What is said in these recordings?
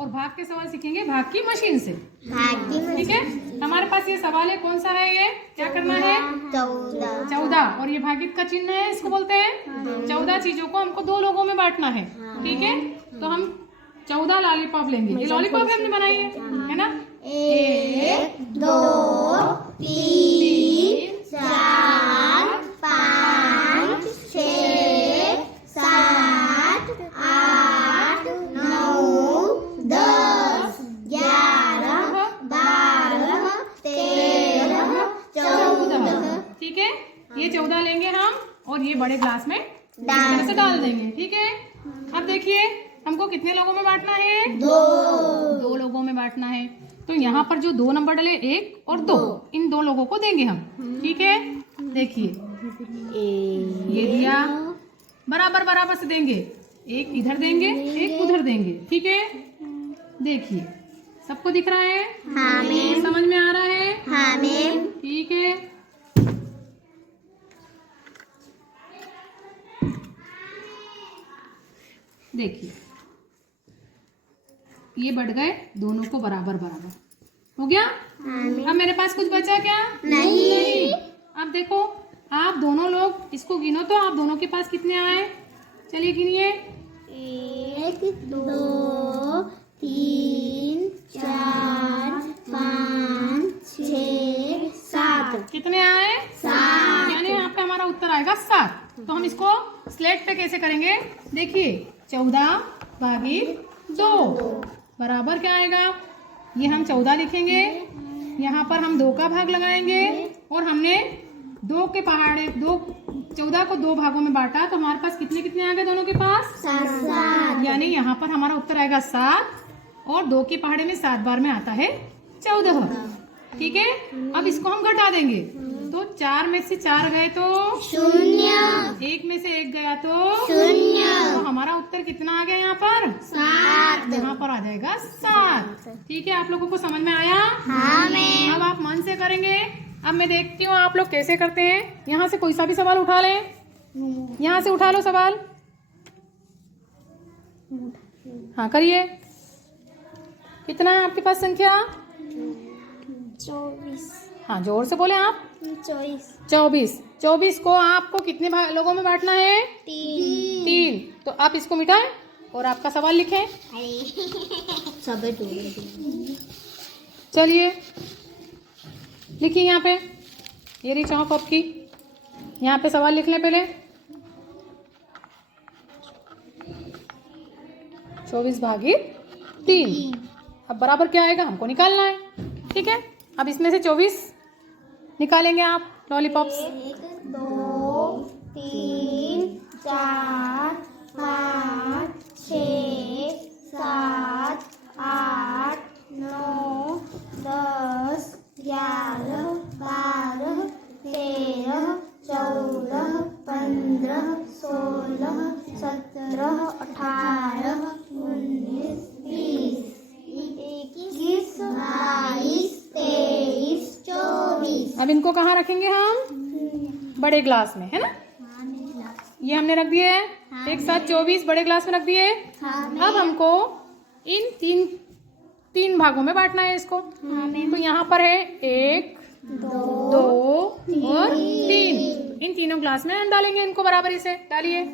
और भाग के सवाल सीखेंगे भाग की मशीन से। ठीक है, हमारे पास ये सवाल है, कौन सा है ये, क्या करना है, 14 और ये भागित का चिन्ह है, इसको बोलते हैं 14 चीजों को हमको 2 लोगों में बांटना है। ठीक है, तो हम 14 लॉलीपॉप लेंगे। ये लॉलीपॉप हमने बनाई है ना, 1 2 3 4 5 6 7 8 9 10 11 12 13 14। ठीक है, ये 14 लेंगे हम और ये बड़े ग्लास में इस तरह से डाल देंगे। ठीक है, अब देखिए हमको कितने लोगों में बांटना है, 2 लोगों में बांटना है। तो यहाँ पर जो 2 नंबर डले 1 और 2, इन 2 लोगों को देंगे हम। ठीक है, देखिए ये दिया, बराबर बराबर से देंगे, एक इधर देंगे एक उधर देंगे। ठीक है, देखिए सबको दिख रहा है, हाँ मैम, समझ में आ रहा है, हाँ मैम। ठीक है, देखिए ये बढ़ गए, दोनों को बराबर बराबर हो गया। अब मेरे पास कुछ बचा क्या, नहीं। अब देखो आप दोनों लोग इसको गिनो, तो आप दोनों के पास कितने आए, चलिए गिनिए। 1 2 3 4 5 6 7। कितने आए, 7। यानी यहाँ पे हमारा उत्तर आएगा 7। तो हम इसको स्लेट पे कैसे करेंगे, देखिए 14 भागित 2 बराबर क्या आएगा, ये हम 14 लिखेंगे, यहाँ पर हम 2 का भाग लगाएंगे और हमने 2 के पहाड़े 14 को 2 भागों में बांटा, तो हमारे पास कितने कितने आ गए दोनों के पास, 7। यानी यहाँ पर हमारा उत्तर आएगा 7 और 2 के पहाड़े में 7 बार में आता है 14। ठीक है, अब इसको हम घटा देंगे, तो 4 में से 4 गए तो 0, 1 में से 1 गया तो 0, तो हमारा उत्तर कितना आ गया यहाँ पर, 7। यहाँ पर आ जाएगा 7। ठीक है, आप लोगों को समझ में आया, हाँ मैम। अब आप मन से करेंगे। अब मैं देखती हूँ आप लोग कैसे करते हैं। यहाँ से कोई सा भी सवाल उठा लें, यहाँ से उठा लो सवाल, हाँ करिए। कितना है आपके पास संख्या, 24। हाँ जोर से बोले आप, 24। 24 को आपको कितने लोगों में बांटना है, 3। तो आप इसको मिटाएं और आपका सवाल लिखें। सब चलिए लिखिए यहाँ पे, ये रही चौक आपकी, यहाँ पे सवाल लिख लें पहले। 24 भागित 3, अब बराबर क्या आएगा हमको निकालना है। ठीक है, अब इसमें से 24 निकालेंगे आप लॉलीपॉप्स। 1 2 3 4 5 6 7 8 9 10 11 12 13 14 15 16 17 18 19 20 21 22 23 24। अब इनको कहाँ रखेंगे हम, बड़े ग्लास में, है ना, ये हमने रख दिए हैं, एक साथ 24 बड़े ग्लास में रख दिए। अब हमको इन तीन भागों में बांटना है इसको। तो यहाँ पर है 1 2 और 3, इन तीनों ग्लास में हम डालेंगे इनको बराबरी से, डालिए।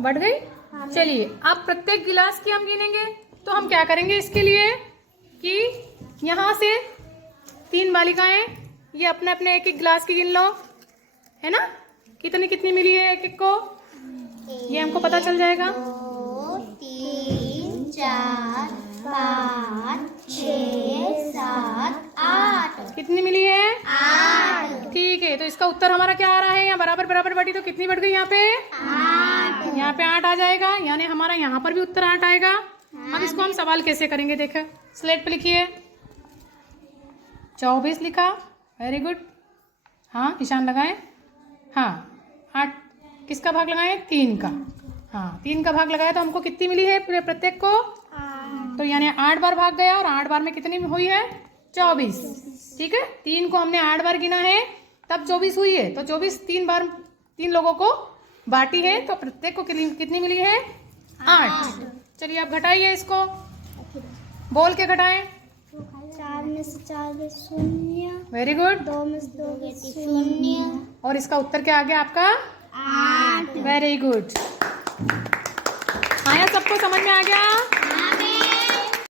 बढ़ गई। चलिए अब प्रत्येक गिलास की हम गिनेंगे, तो हम क्या करेंगे इसके लिए, कि यहाँ से 3 बालिकाएं ये अपने अपने एक एक गिलास की गिन लो, है ना। कितनी कितनी मिली है एक एक को, ये हमको पता चल जाएगा। 2 3 4 5 6 7 8। कितनी मिली है? 8। ठीक है, तो इसका उत्तर हमारा क्या आ रहा है? यहाँ बराबर बराबर बटी तो कितनी बढ़ गई यहाँ पे? 8। यहाँ पे 8 आ जाएगा, यानी हमारा यहाँ पर भी उत्तर 8 आएगा। अब इसको हम सवाल कैसे करेंगे, देखो स्लेट पे लिखिए। 24 लिखा, वेरी गुड। हाँ निशान लगाए। हाँ 8 किसका भाग लगाए? 3 का। हाँ 3 का भाग लगाया तो हमको कितनी मिली है प्रत्येक को? 8। तो यानी 8 बार भाग गया, और 8 बार में कितनी हुई है? 24। ठीक है, 3 को हमने 8 बार गिना है तब 24 हुई है। तो 24 3 बार 3 लोगों को बांटी है, तो प्रत्येक को कितनी मिली है? 8। चलिए आप घटाइए इसको, बोल के घटाएं। 4 में से 4 गए 0। Very good. 2 में से 2 गए 0। और इसका उत्तर क्या आ गया आपका? 8। Very good. आया, सबको समझ में आ गया?